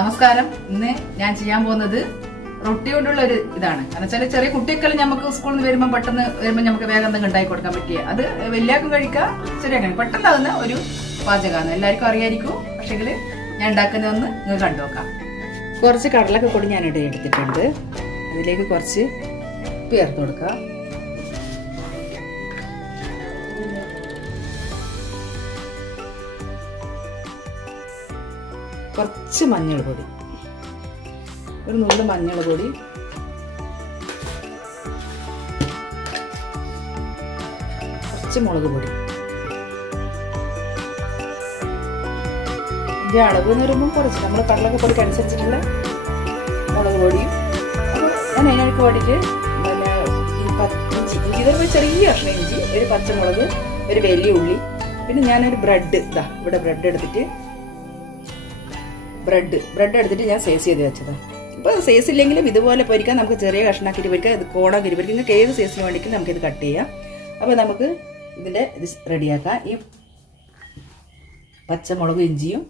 നമസ്കാരം. ഇന്ന് ഞാൻ ചെയ്യാൻ പോകുന്നത് റൊട്ടി കൊണ്ടുള്ള ഒരു ഇതാണ്. കാരണം വെച്ചാൽ ചെറിയ കുട്ടിയൊക്കെ നമുക്ക് സ്കൂളിൽ നിന്ന് വരുമ്പോൾ പെട്ടെന്ന് വരുമ്പോൾ നമുക്ക് വേഗം എന്തെങ്കിലും ഉണ്ടാക്കി കൊടുക്കാൻ പറ്റിയ അത് വലിയാക്കും കഴിക്കാം, ചെറിയാക്കും പെട്ടെന്നാകുന്ന ഒരു പാചകമാണ്. എല്ലാവർക്കും അറിയായിരിക്കും. പക്ഷെങ്കിൽ ഞാൻ ഉണ്ടാക്കുന്നതൊന്ന് നിങ്ങൾ കണ്ടു നോക്കാം. കുറച്ച് കടലൊക്കെ പൊടി ഞാൻ എടുത്തിട്ടുണ്ട്. അതിലേക്ക് കുറച്ച് ഉപ്പ് ചേർത്ത് കൊടുക്കാം. കുറച്ച് മഞ്ഞൾ പൊടി, ഒരു നുള്ളു മഞ്ഞൾ പൊടി, കുറച്ച് മുളക് പൊടി. ഇതിൻ്റെ അളവ് എന്ന് പറയുമ്പോൾ കുറച്ച് നമ്മൾ കടലൊക്കെ പൊടിക്ക് അനുസരിച്ചിട്ടുള്ള മുളക് പൊടിയും. ഞാൻ അതിനൊക്കെ വേണ്ടിയിട്ട് പിന്നെ ഇതൊരു ചെറിയ കഷ്ണം ഇഞ്ചി, ഒരു പച്ചമുളക്, ഒരു വലിയ ഉള്ളി, പിന്നെ ഞാനൊരു ബ്രെഡ് ഇവിടെ ബ്രെഡ് എടുത്തിട്ട് ബ്രെഡ് എടുത്തിട്ട് ഞാൻ സൈസ് ചെയ്ത് വെച്ചതാണ്. ഇപ്പോൾ സൈസ് ഇല്ലെങ്കിലും ഇതുപോലെ പൊരിക്കാൻ നമുക്ക് ചെറിയ കഷ്ണാക്കിയിട്ട് പൊരിക്കാം, ഇത് കോണാക്കിയിട്ട് പൊരിക്കാം. നിങ്ങൾക്ക് ഏത് സൈസിന് വേണ്ടിക്കും നമുക്കിത് കട്ട് ചെയ്യാം. അപ്പോൾ നമുക്ക് ഇതിൻ്റെ ഇത് റെഡിയാക്കാം. ഈ പച്ചമുളകും ഇഞ്ചിയും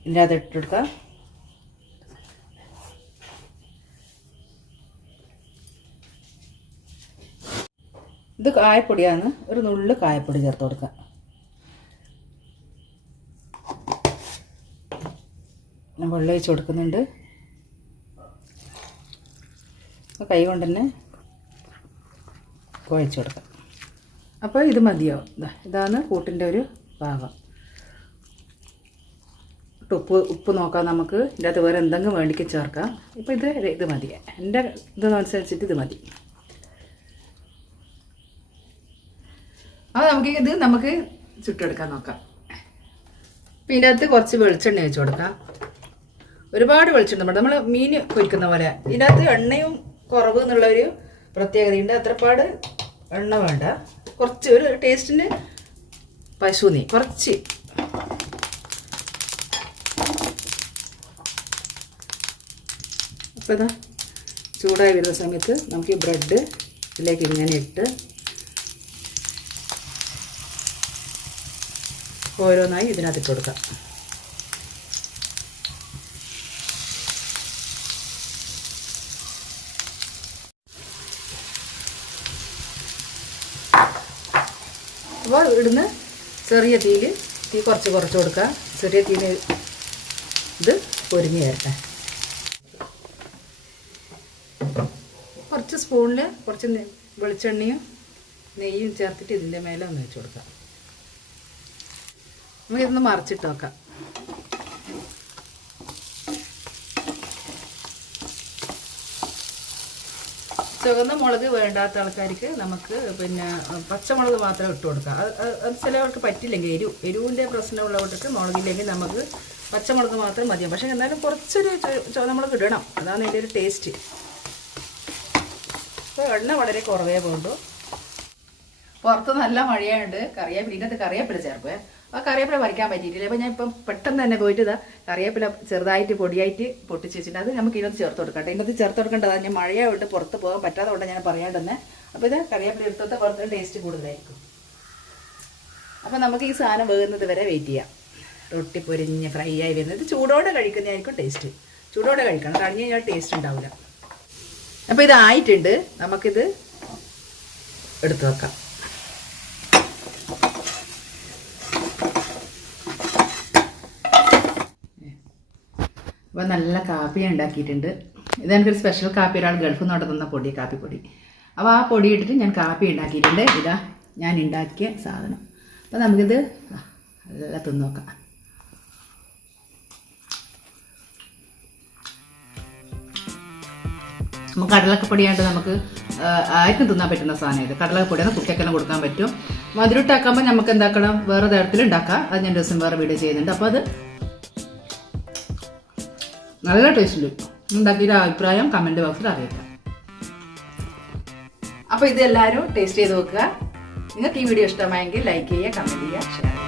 ഇതിൻ്റെ അകത്ത് ഇട്ടെടുക്കാം. ഇത് കായപ്പൊടിയാണ്, ഒരു നുള്ളു കായപ്പൊടി ചേർത്ത് കൊടുക്കാം. വെള്ളം ഒഴിച്ച് കൊടുക്കുന്നുണ്ട്. കൈ കൊണ്ട് തന്നെ കുഴച്ച് കൊടുക്കാം. അപ്പോൾ ഇത് മതിയോ? ഇതാണ് കൂട്ടിൻ്റെ ഒരു ഭാഗം. ഉപ്പ് നോക്കാം നമുക്ക്. ഇതിൻ്റെ അകത്ത് വേറെ എന്തെങ്കിലും വേണ്ടിക്ക് ചേർക്കാം. ഇപ്പോൾ ഇത് മതി, എൻ്റെ ഇതനുസരിച്ചിട്ട് ഇത് മതി. അപ്പോൾ നമുക്ക് ചുട്ടെടുക്കാൻ നോക്കാം. അപ്പോൾ ഇതിൻ്റെ അകത്ത് കുറച്ച് വെളിച്ചെണ്ണ ഒഴിച്ച് കൊടുക്കാം. ഒരുപാട് വെളിച്ചെണ്ണ വേണ്ട, നമ്മൾ മീൻ പൊരിക്കുന്ന പോലെ. ഇതിനകത്ത് എണ്ണയും കുറവ് എന്നുള്ളൊരു പ്രത്യേകതയുണ്ട്. അത്രപ്പാട് എണ്ണ വേണ്ട. കുറച്ച് ഒരു ടേസ്റ്റിന് പശുനെയ്യ് കുറച്ച്. അപ്പോൾ ഇതാ ചൂടായി വരുന്ന സമയത്ത് നമുക്ക് ഈ ബ്രെഡ് ഇതിലേക്ക് ഇങ്ങനെ ഇട്ട് ഓരോന്നായി ഇതിനകത്ത് ഇട്ട് കൊടുക്കാം. അപ്പോൾ ഇവിടുന്ന് ചെറിയ തീയിൽ തീ കുറച്ച് കൊടുക്കുക. ചെറിയ തീയിൽ ഇത് പൊരിഞ്ഞ് ചേർക്കാം. കുറച്ച് സ്പൂണിൽ കുറച്ച് വെളിച്ചെണ്ണയും നെയ്യും ചേർത്തിട്ട് ഇതിൻ്റെ മേലെ ഒന്ന് വെച്ച് കൊടുക്കാം. നമുക്കിതൊന്ന് മറിച്ചിട്ട് നോക്കാം. ചുവന്ന മുളക് വേണ്ടാത്ത ആൾക്കാർക്ക് നമുക്ക് പിന്നെ പച്ചമുളക് മാത്രം ഇട്ട് കൊടുക്കാം. അത് ചിലവർക്ക് പറ്റില്ലെങ്കിൽ എരിവിൻ്റെ പ്രശ്നമുള്ളവർക്ക് മുളകില്ലെങ്കിൽ നമുക്ക് പച്ചമുളക് മാത്രം മതിയാവും. പക്ഷേ എന്നാലും കുറച്ചൊരു ചുവന്നമുളക് ഇടണം, അതാണ് അതിൻ്റെ ഒരു ടേസ്റ്റ്. അപ്പോൾ എണ്ണ വളരെ കുറവേ പോകണ്ടു. പുറത്ത് നല്ല മഴയായുണ്ട്. ഇതിനകത്ത് കറിവേപ്പില ചേർക്കുവേ. ആ കറിവേപ്പില വരയ്ക്കാൻ പറ്റിയിട്ടില്ല. അപ്പോൾ ഞാൻ ഇപ്പം പെട്ടെന്ന് തന്നെ പോയിട്ട് കറിവേപ്പില ചെറുതായിട്ട് പൊടിയായിട്ട് പൊട്ടിച്ച് വെച്ചിട്ടുണ്ട്. അത് നമുക്ക് ഇതിനകത്ത് ചേർത്ത് കൊടുക്കട്ടെ. ഇതിനകത്ത് ചേർത്ത് കൊടുക്കേണ്ടതാണ്. ഞാൻ മഴയായിട്ട് പുറത്ത് പോകാൻ പറ്റാതെ കൊണ്ട് ഞാൻ പറയാണ്ട് തന്നെ. അപ്പോൾ ഇത് കറിവേപ്പില എടുത്തത് പുറത്ത് ടേസ്റ്റ് കൂടുതലായിരിക്കും. അപ്പോൾ നമുക്ക് ഈ സാധനം വേകുന്നത് വരെ വെയിറ്റ് ചെയ്യാം. റൊട്ടി പൊരിഞ്ഞ് ഫ്രൈ ആയി വരുന്നത് ചൂടോടെ കഴിക്കുന്നതായിരിക്കും ടേസ്റ്റ്. ചൂടോടെ കഴിക്കണം, കഴിഞ്ഞ് കഴിഞ്ഞാൽ ടേസ്റ്റ് ഉണ്ടാവില്ല. അപ്പോൾ ഇതായിട്ടുണ്ട്. നമുക്കിത് എടുത്തു വെക്കാം. അപ്പോൾ നല്ല കാപ്പി ഉണ്ടാക്കിയിട്ടുണ്ട്. ഇതെനിക്കൊരു സ്പെഷ്യൽ കാപ്പി ഒരാൾ ഗൾഫിൽ നിന്ന് തന്ന പൊടി, കാപ്പിപ്പൊടി. അപ്പോൾ ആ പൊടി ഇട്ടിട്ട് ഞാൻ കാപ്പി ഉണ്ടാക്കിയിട്ടുണ്ട്. ഇതാ ഞാൻ ഉണ്ടാക്കിയ സാധനം. അപ്പോൾ നമുക്കിത് എല്ലാം തിന്ന് നോക്കാം. നമുക്ക് കടലക്കപ്പൊടിയായിട്ട് നമുക്ക് ആർക്കും തിന്നാൻ പറ്റുന്ന സാധനം ഇത്. കടലക്കപ്പൊടിയാണ് കുട്ടിയൊക്കെല്ലാം കൊടുക്കാൻ പറ്റും. മധുരട്ടാക്കുമ്പോൾ നമുക്ക് എന്താക്കണം, വേറെ തരത്തിൽ ഉണ്ടാക്കാം. അത് ഞാൻ ദിവസം വേറെ വീഡിയോ ചെയ്യുന്നുണ്ട്. അപ്പോൾ അത് നല്ല ടേസ്റ്റിൽ ഉണ്ടാക്കിയൊരു അഭിപ്രായം കമൻറ്റ് ബോക്സിൽ അറിയിക്കാം. അപ്പോൾ ഇതെല്ലാവരും ടേസ്റ്റ് ചെയ്ത് നോക്കുക. നിങ്ങൾക്ക് ഈ വീഡിയോ ഇഷ്ടമായെങ്കിൽ ലൈക്ക് ചെയ്യുക, കമൻറ്റ് ചെയ്യുക, ഷെയർ ചെയ്യുക.